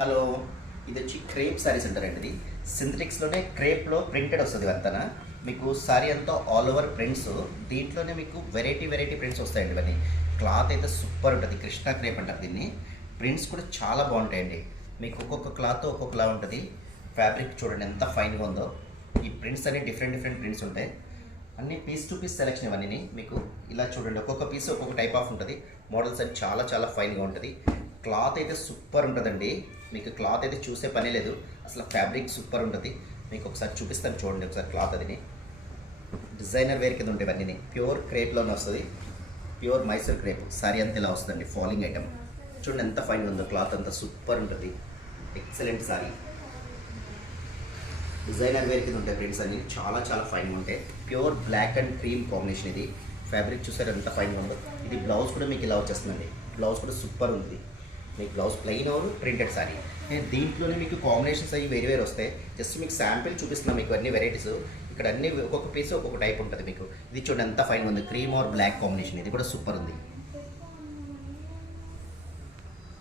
Hello, ఇది వచ్చి crepe saris అంటారండి. ఇది సింథటిక్స్లోనే క్రేప్లో ప్రింటెడ్ వస్తుంది అంతనా. మీకు శారీ అంతా ఆల్ ఓవర్ ప్రింట్స్, దీంట్లోనే మీకు వెరైటీ వెరైటీ ప్రింట్స్ వస్తాయండి. ఇవన్నీ క్లాత్ అయితే సూపర్ ఉంటుంది. కృష్ణా క్రేప్ అంటారు దీన్ని. ప్రింట్స్ కూడా చాలా బాగుంటాయండి. మీకు ఒక్కొక్క క్లాత్ ఒక్కొక్కలా ఉంటుంది. ఫ్యాబ్రిక్ చూడండి ఎంత ఫైన్గా ఉందో. ఈ ప్రింట్స్ అన్ని డిఫరెంట్ డిఫరెంట్ ప్రింట్స్ ఉంటాయి. అన్ని పీస్ టు పీస్ సెలెక్షన్ ఇవన్నీ. మీకు ఇలా చూడండి, ఒక్కొక్క పీస్ ఒక్కొక్క టైప్ ఆఫ్ ఉంటుంది. మోడల్స్ అయితే చాలా చాలా ఫైన్గా ఉంటుంది. క్లాత్ అయితే సూపర్ ఉంటుందండి. మీకు క్లాత్ అయితే చూసే పని లేదు, అసలు ఫ్యాబ్రిక్ సూపర్ ఉంటుంది. మీకు ఒకసారి చూపిస్తాను చూడండి ఒకసారి క్లాత్. అది డిజైనర్ వేర్ కింద ఉంటాయి ఇవన్నీ. ప్యూర్ క్రేప్లోనే వస్తుంది. ప్యూర్ మైసూర్ క్రేప్ సారీ అంతా ఇలా వస్తుందండి. ఫాలింగ్ ఐటమ్ చూడండి ఎంత ఫైన్గా ఉందో. క్లాత్ అంతా సూపర్ ఉంటుంది. Excellent sorry. డిజైనర్ వేర్ కింద ఉంటాయి ప్రింట్స్ అన్ని చాలా చాలా ఫైన్గా ఉంటాయి. Pure black and cream combination. ఇది ఫ్యాబ్రిక్ చూసారు ఎంత ఫైన్గా ఉందో. ఇది బ్లౌజ్ కూడా మీకు ఇలా వచ్చేస్తుందండి. బ్లౌజ్ కూడా సూపర్ ఉంది. మీకు blouse plain hour printed sorry. దీంట్లోనే మీకు కాంబినేషన్స్ అవి వేరు వేరు వస్తాయి. జస్ట్ మీకు శాంపిల్ చూపిస్తున్నాం మీకు అన్ని వెరైటీస్. ఇక్కడ అన్ని ఒక్కొక్క పీస్ ఒక్కొక్క టైప్ ఉంటుంది మీకు. ఇది చూడండి ఎంత ఫైన్ ఉంది. Cream or black combination. ఇది కూడా సూపర్ ఉంది.